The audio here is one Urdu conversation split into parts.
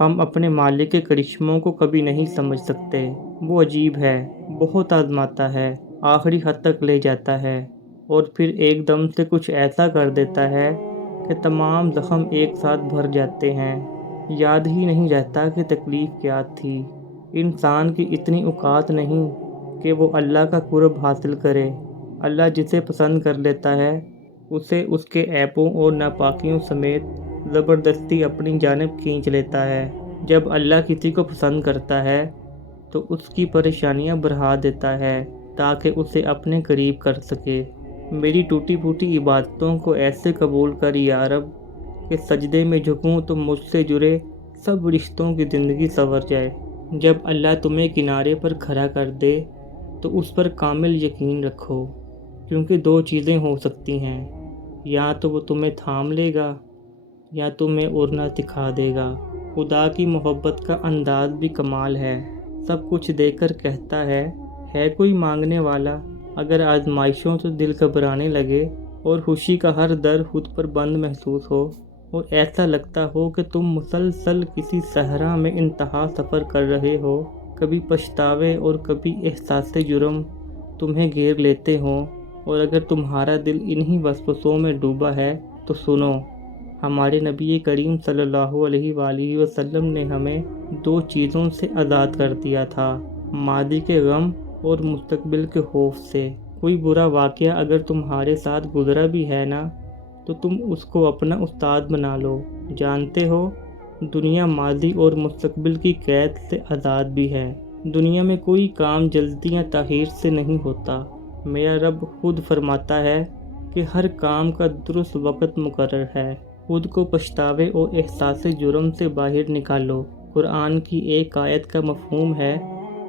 ہم اپنے مالک کے کرشموں کو کبھی نہیں سمجھ سکتے۔ وہ عجیب ہے، بہت آزماتا ہے، آخری حد تک لے جاتا ہے اور پھر ایک دم سے کچھ ایسا کر دیتا ہے کہ تمام زخم ایک ساتھ بھر جاتے ہیں۔ یاد ہی نہیں رہتا کہ تکلیف کیا تھی۔ انسان کی اتنی اوقات نہیں کہ وہ اللہ کا قرب حاصل کرے۔ اللہ جسے پسند کر لیتا ہے اسے اس کے عیبوں اور ناپاکیوں سمیت زبردستی اپنی جانب کھینچ لیتا ہے۔ جب اللہ کسی کو پسند کرتا ہے تو اس کی پریشانیاں بڑھا دیتا ہے تاکہ اسے اپنے قریب کر سکے۔ میری ٹوٹی پھوٹی عبادتوں کو ایسے قبول کر یا رب کہ سجدے میں جھکوں تو مجھ سے جڑے سب رشتوں کی زندگی سنور جائے۔ جب اللہ تمہیں کنارے پر کھڑا کر دے تو اس پر کامل یقین رکھو، کیونکہ دو چیزیں ہو سکتی ہیں، یا تو وہ تمہیں تھام لے گا یا تمہیں اڑنا سکھا دے گا۔ خدا کی محبت کا انداز بھی کمال ہے۔ سب کچھ دے کر کہتا ہے کوئی مانگنے والا؟ اگر آزمائشوں سے دل گھبرانے لگے اور خوشی کا ہر در خود پر بند محسوس ہو اور ایسا لگتا ہو کہ تم مسلسل کسی صحرا میں انتہا سفر کر رہے ہو، کبھی پچھتاوے اور کبھی احساس جرم تمہیں گھیر لیتے ہوں، اور اگر تمہارا دل انہی وسوسوں میں ڈوبا ہے تو سنو، ہمارے نبی کریم صلی اللہ علیہ وآلہ وسلم نے ہمیں دو چیزوں سے آزاد کر دیا تھا، ماضی کے غم اور مستقبل کے خوف سے۔ کوئی برا واقعہ اگر تمہارے ساتھ گزرا بھی ہے نا تو تم اس کو اپنا استاد بنا لو۔ جانتے ہو دنیا ماضی اور مستقبل کی قید سے آزاد بھی ہے۔ دنیا میں کوئی کام جلدی یا تاخیر سے نہیں ہوتا۔ میرا رب خود فرماتا ہے کہ ہر کام کا درست وقت مقرر ہے۔ خود کو پچھتاوے اور احساس جرم سے باہر نکالو۔ قرآن کی ایک آیت کا مفہوم ہے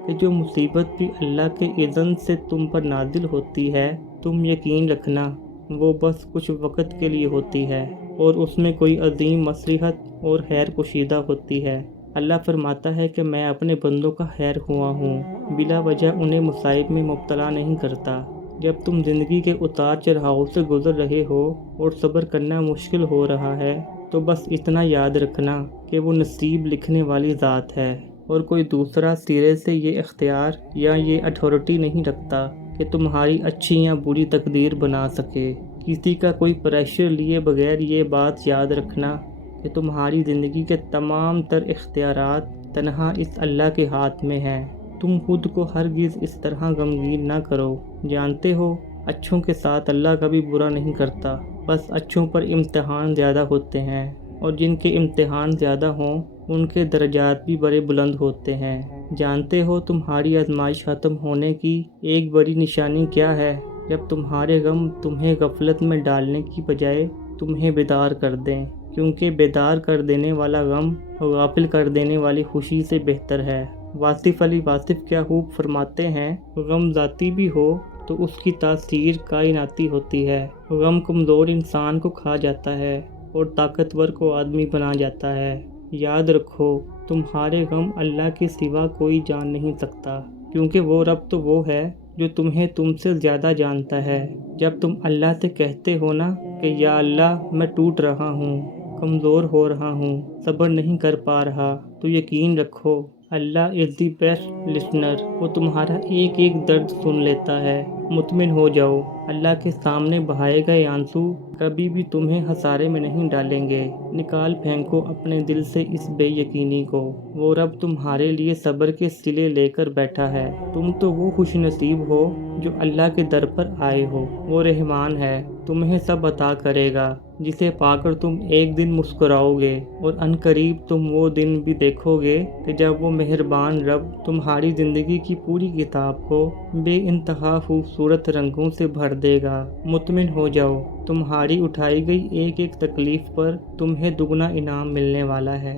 کہ جو مصیبت بھی اللہ کے اذن سے تم پر نازل ہوتی ہے، تم یقین رکھنا وہ بس کچھ وقت کے لیے ہوتی ہے اور اس میں کوئی عظیم مصلحت اور خیر پوشیدہ ہوتی ہے۔ اللہ فرماتا ہے کہ میں اپنے بندوں کا خیر خواہ ہوں، بلا وجہ انہیں مصائب میں مبتلا نہیں کرتا۔ جب تم زندگی کے اتار چڑھاؤ سے گزر رہے ہو اور صبر کرنا مشکل ہو رہا ہے تو بس اتنا یاد رکھنا کہ وہ نصیب لکھنے والی ذات ہے اور کوئی دوسرا سرے سے یہ اختیار یا یہ اتھارٹی نہیں رکھتا کہ تمہاری اچھی یا بری تقدیر بنا سکے۔ کسی کا کوئی پریشر لیے بغیر یہ بات یاد رکھنا کہ تمہاری زندگی کے تمام تر اختیارات تنہا اس اللہ کے ہاتھ میں ہیں۔ تم خود کو ہرگز اس طرح غمگین نہ کرو۔ جانتے ہو اچھوں کے ساتھ اللہ کبھی برا نہیں کرتا، بس اچھوں پر امتحان زیادہ ہوتے ہیں، اور جن کے امتحان زیادہ ہوں ان کے درجات بھی بڑے بلند ہوتے ہیں۔ جانتے ہو تمہاری آزمائش ختم ہونے کی ایک بڑی نشانی کیا ہے؟ جب تمہارے غم تمہیں غفلت میں ڈالنے کی بجائے تمہیں بیدار کر دیں، کیونکہ بیدار کر دینے والا غم غافل کر دینے والی خوشی سے بہتر ہے۔ واصف علی واصف کیا خوب فرماتے ہیں، غم ذاتی بھی ہو تو اس کی تاثیر کائناتی ہوتی ہے۔ غم کمزور انسان کو کھا جاتا ہے اور طاقتور کو آدمی بنا جاتا ہے۔ یاد رکھو تمہارے غم اللہ کے سوا کوئی جان نہیں سکتا، کیونکہ وہ رب تو وہ ہے جو تمہیں تم سے زیادہ جانتا ہے۔ جب تم اللہ سے کہتے ہو نا کہ یا اللہ میں ٹوٹ رہا ہوں، کمزور ہو رہا ہوں، صبر نہیں کر پا رہا، تو یقین رکھو اللہ از دی بیسٹ لسنر، وہ تمہارا ایک ایک درد سن لیتا ہے۔ مطمئن ہو جاؤ، اللہ کے سامنے بہائے گئے آنسو کبھی بھی تمہیں خسارے میں نہیں ڈالیں گے۔ نکال پھینکو اپنے دل سے اس بے یقینی کو، وہ رب تمہارے لیے صبر کے صلے لے کر بیٹھا ہے۔ تم تو وہ خوش نصیب ہو جو اللہ کے در پر آئے ہو۔ وہ رحمان ہے، تمہیں سب عطا کرے گا، جسے پا کر تم ایک دن مسکراؤ گے، اور عنقریب تم وہ دن بھی دیکھو گے کہ جب وہ مہربان رب تمہاری زندگی کی پوری کتاب کو بے انتہا خوبصورت رنگوں سے بھر دے گا۔ مطمئن ہو جاؤ، تمہاری اٹھائی گئی ایک ایک تکلیف پر تمہیں دگنا انعام ملنے والا ہے۔